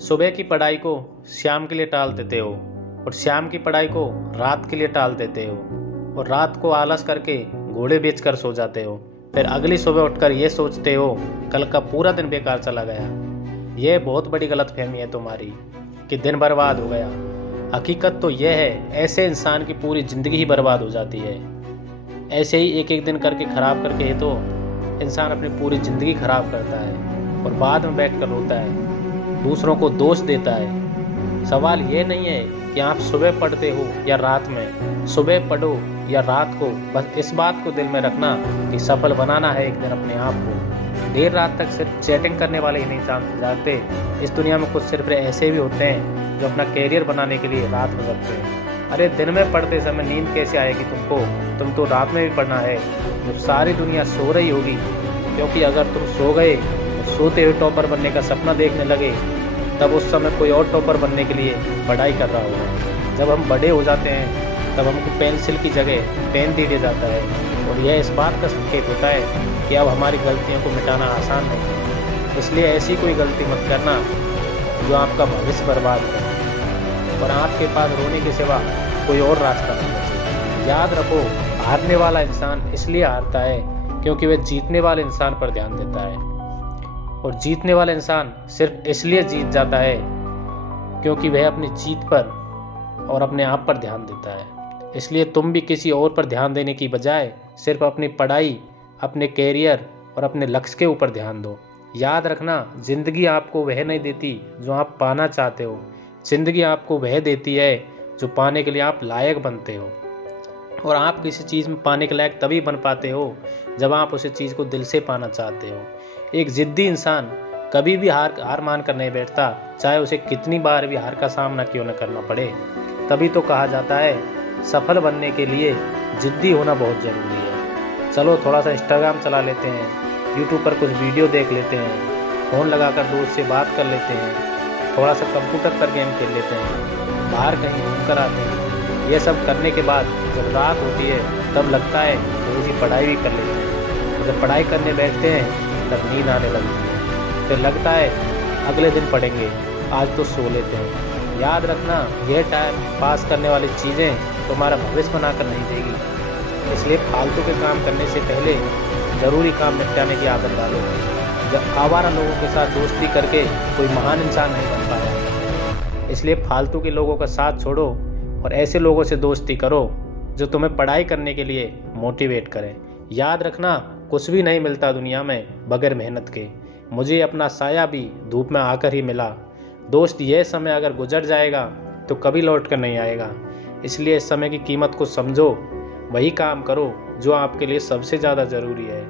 सुबह की पढ़ाई को शाम के लिए टाल देते हो और शाम की पढ़ाई को रात के लिए टाल देते हो और रात को आलस करके घोड़े बेचकर सो जाते हो। फिर अगली सुबह उठकर ये सोचते हो कल का पूरा दिन बेकार चला गया। यह बहुत बड़ी गलतफहमी है तुम्हारी कि दिन बर्बाद हो गया। हकीकत तो यह है, ऐसे इंसान की पूरी ज़िंदगी ही बर्बाद हो जाती है। ऐसे ही एक एक दिन करके ख़राब करके तो इंसान अपनी पूरी ज़िंदगी ख़राब करता है और बाद में बैठ कर रोता है, दूसरों को दोष देता है। सवाल ये नहीं है कि आप सुबह पढ़ते हो या रात में, सुबह पढ़ो या रात को, बस इस बात को दिल में रखना कि सफल बनाना है एक दिन अपने आप को। देर रात तक सिर्फ चैटिंग करने वाले ही नहीं जानते। इस दुनिया में कुछ सिर्फ ऐसे भी होते हैं जो अपना कैरियर बनाने के लिए रात में जगते हैं। अरे दिन में पढ़ते समय नींद कैसे आएगी तुमको? तुम तो रात में भी पढ़ना है जब सारी दुनिया सो रही होगी, क्योंकि अगर तुम सो गए और सोते हुए टॉपर बनने का सपना देखने लगे तब उस समय कोई और टॉपर बनने के लिए पढ़ाई कर रहा होगा। जब हम बड़े हो जाते हैं तब हमको पेंसिल की जगह पेन दे दिया जाता है और यह इस बात का संकेत होता है कि अब हमारी गलतियों को मिटाना आसान नहीं है। इसलिए ऐसी कोई गलती मत करना जो आपका भविष्य बर्बाद करे और आपके पास रोने के सिवा कोई और रास्ता नहीं बचे। याद रखो, हारने वाला इंसान इसलिए हारता है क्योंकि वह जीतने वाले इंसान पर ध्यान देता है, और जीतने वाला इंसान सिर्फ इसलिए जीत जाता है क्योंकि वह अपनी जीत पर और अपने आप पर ध्यान देता है। इसलिए तुम भी किसी और पर ध्यान देने की बजाय सिर्फ अपनी पढ़ाई, अपने कैरियर और अपने लक्ष्य के ऊपर ध्यान दो। याद रखना, जिंदगी आपको वह नहीं देती जो आप पाना चाहते हो, जिंदगी आपको वह देती है जो पाने के लिए आप लायक बनते हो। और आप किसी चीज़ में पाने के लायक तभी बन पाते हो जब आप उस चीज़ को दिल से पाना चाहते हो। एक ज़िद्दी इंसान कभी भी हार मान कर नहीं बैठता, चाहे उसे कितनी बार भी हार का सामना क्यों न करना पड़े। तभी तो कहा जाता है सफल बनने के लिए ज़िद्दी होना बहुत ज़रूरी है। चलो थोड़ा सा इंस्टाग्राम चला लेते हैं, यूट्यूब पर कुछ वीडियो देख लेते हैं, फ़ोन लगाकर दोस्त से बात कर लेते हैं, थोड़ा सा कंप्यूटर पर गेम खेल लेते हैं, बाहर कहीं घूम कर आते हैं। ये सब करने के बाद जब रात होती है तब लगता है थोड़ी सी पढ़ाई भी कर लेते हैं। और जब पढ़ाई करने बैठते हैं तब नींद आने लगती है। फिर लगता है अगले दिन पढ़ेंगे, आज तो सो लेते हैं। याद रखना, यह टाइम पास करने वाली चीज़ें तुम्हारा भविष्य बनाकर नहीं देगी। इसलिए फालतू के काम करने से पहले ज़रूरी काम निपटाने की आदत डालो। जब आवारा लोगों के साथ दोस्ती करके कोई महान इंसान नहीं बन पाया। इसलिए फालतू के लोगों का साथ छोड़ो और ऐसे लोगों से दोस्ती करो जो तुम्हें पढ़ाई करने के लिए मोटिवेट करें। याद रखना, कुछ भी नहीं मिलता दुनिया में बगैर मेहनत के। मुझे अपना साया भी धूप में आकर ही मिला। दोस्त, यह समय अगर गुजर जाएगा तो कभी लौट कर नहीं आएगा। इसलिए इस समय की कीमत को समझो, वही काम करो जो आपके लिए सबसे ज़्यादा ज़रूरी है।